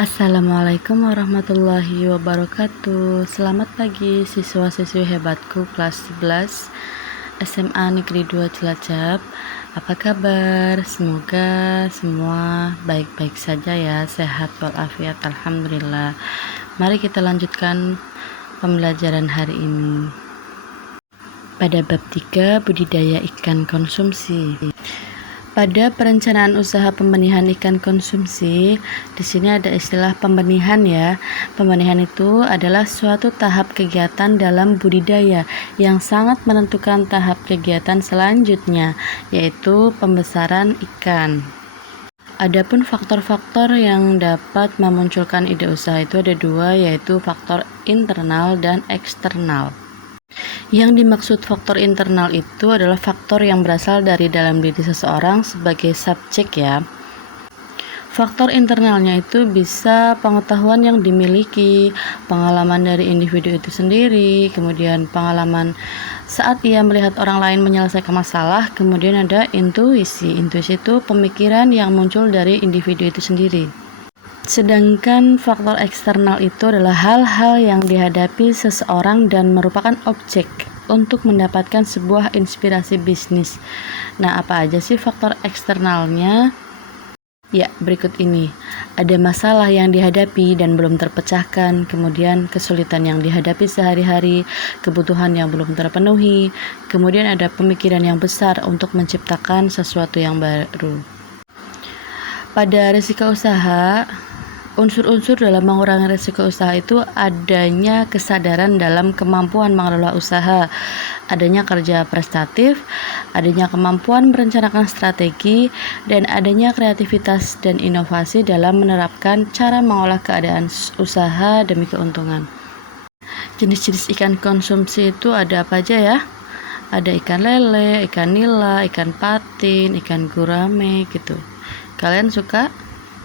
Assalamualaikum warahmatullahi wabarakatuh. Selamat pagi siswa-siswi hebatku kelas 11 SMA Negeri 2 Cilacap. Apa kabar? Semoga semua baik-baik saja ya, sehat walafiat, alhamdulillah. Mari kita lanjutkan pembelajaran hari ini. Pada bab 3, budidaya ikan konsumsi. Pada perencanaan usaha pembenihan ikan konsumsi, di sini ada istilah pembenihan ya. Pembenihan itu adalah suatu tahap kegiatan dalam budidaya yang sangat menentukan tahap kegiatan selanjutnya, yaitu pembesaran ikan. Adapun faktor-faktor yang dapat memunculkan ide usaha itu ada dua, yaitu faktor internal dan eksternal. Yang dimaksud faktor internal itu adalah faktor yang berasal dari dalam diri seseorang sebagai subjek ya. Faktor internalnya itu bisa pengetahuan yang dimiliki, pengalaman dari individu itu sendiri, kemudian pengalaman saat ia melihat orang lain menyelesaikan masalah, kemudian ada intuisi. Intuisi itu pemikiran yang muncul dari individu itu sendiri. Sedangkan faktor eksternal itu adalah hal-hal yang dihadapi seseorang dan merupakan objek untuk mendapatkan sebuah inspirasi bisnis. Nah, apa aja sih faktor eksternalnya? Ya, berikut ini. Ada masalah yang dihadapi dan belum terpecahkan, kemudian kesulitan yang dihadapi sehari-hari, kebutuhan yang belum terpenuhi, kemudian ada pemikiran yang besar untuk menciptakan sesuatu yang baru. Pada risiko usaha, unsur-unsur dalam mengurangi risiko usaha itu adanya kesadaran dalam kemampuan mengelola usaha, adanya kerja prestatif, adanya kemampuan merencanakan strategi, dan adanya kreativitas dan inovasi dalam menerapkan cara mengolah keadaan usaha demi keuntungan. Jenis-jenis ikan konsumsi itu ada apa aja ya? Ada ikan lele, ikan nila, ikan patin, ikan gurame gitu. Kalian suka?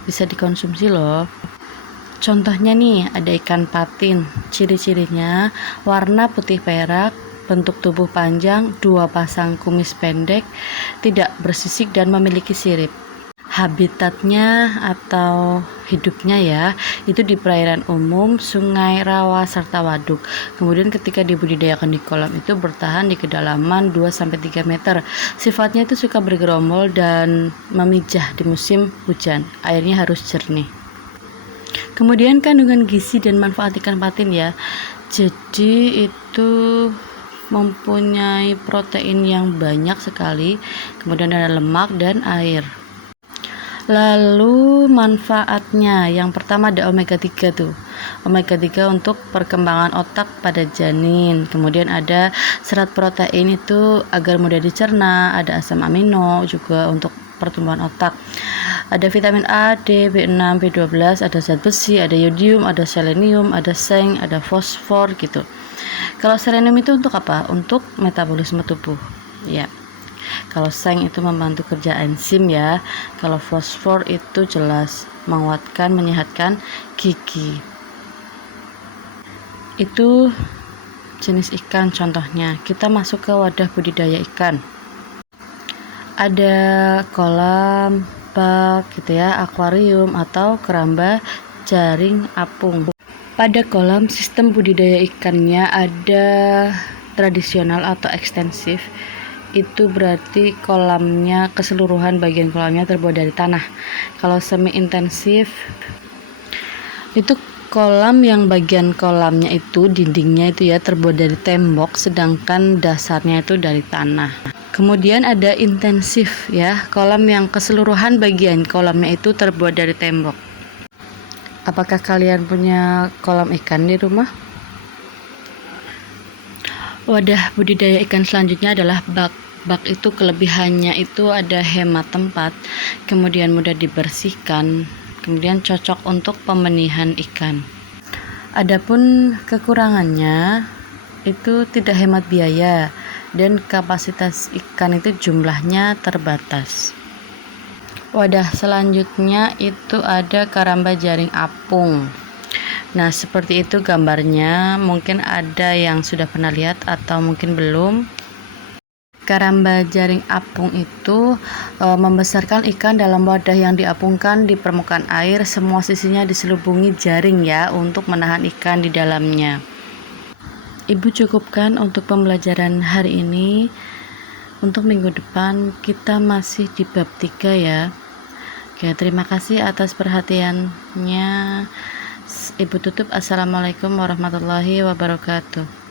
Bisa dikonsumsi loh. Contohnya nih, ada ikan patin. Ciri-cirinya warna putih perak, bentuk tubuh panjang, 2 pasang kumis pendek, tidak bersisik dan memiliki sirip. Habitatnya atau hidupnya ya, itu di perairan umum, sungai, rawa, serta waduk. Kemudian ketika dibudidayakan di kolam itu bertahan di kedalaman 2-3 meter. Sifatnya itu suka bergerombol dan memijah di musim hujan. Airnya harus jernih. Kemudian kandungan gizi dan manfaat ikan patin ya. Jadi itu mempunyai protein yang banyak sekali, kemudian ada lemak dan air. Lalu manfaatnya, yang pertama ada omega 3 tuh. Omega 3 untuk perkembangan otak pada janin. Kemudian ada serat protein itu agar mudah dicerna, ada asam amino juga untuk pertumbuhan otak. Ada vitamin A, D, B6, B12, ada zat besi, ada yodium, ada selenium, ada seng, ada fosfor gitu. Kalau selenium itu untuk apa? Untuk metabolisme tubuh. Ya. Kalau seng itu membantu kerja enzim ya. Kalau fosfor itu jelas menguatkan, menyehatkan gigi. Itu jenis ikan contohnya. Kita masuk ke wadah budidaya ikan. Ada kolam, bak gitu ya, akuarium atau keramba jaring apung. Pada kolam, sistem budidaya ikannya ada tradisional atau ekstensif. Itu berarti kolamnya, keseluruhan bagian kolamnya terbuat dari tanah. Kalau semi intensif itu kolam yang bagian kolamnya itu dindingnya itu ya terbuat dari tembok, sedangkan dasarnya itu dari tanah. Kemudian ada intensif ya, kolam yang keseluruhan bagian kolamnya itu terbuat dari tembok. Apakah kalian punya kolam ikan di rumah? Wadah budidaya ikan selanjutnya adalah bak. Bak itu kelebihannya itu ada hemat tempat, kemudian mudah dibersihkan, kemudian cocok untuk pembenihan ikan. Adapun kekurangannya itu tidak hemat biaya dan kapasitas ikan itu jumlahnya terbatas. Wadah selanjutnya itu ada keramba jaring apung. Nah, seperti itu gambarnya. Mungkin ada yang sudah pernah lihat atau mungkin belum. Karamba jaring apung itu membesarkan ikan dalam wadah yang diapungkan di permukaan air. Semua sisinya diselubungi jaring ya, untuk menahan ikan di dalamnya. Ibu cukupkan untuk pembelajaran hari ini. Untuk minggu depan kita masih di bab 3 ya. Oke, terima kasih atas perhatiannya. Ibu tutup. Assalamualaikum warahmatullahi wabarakatuh.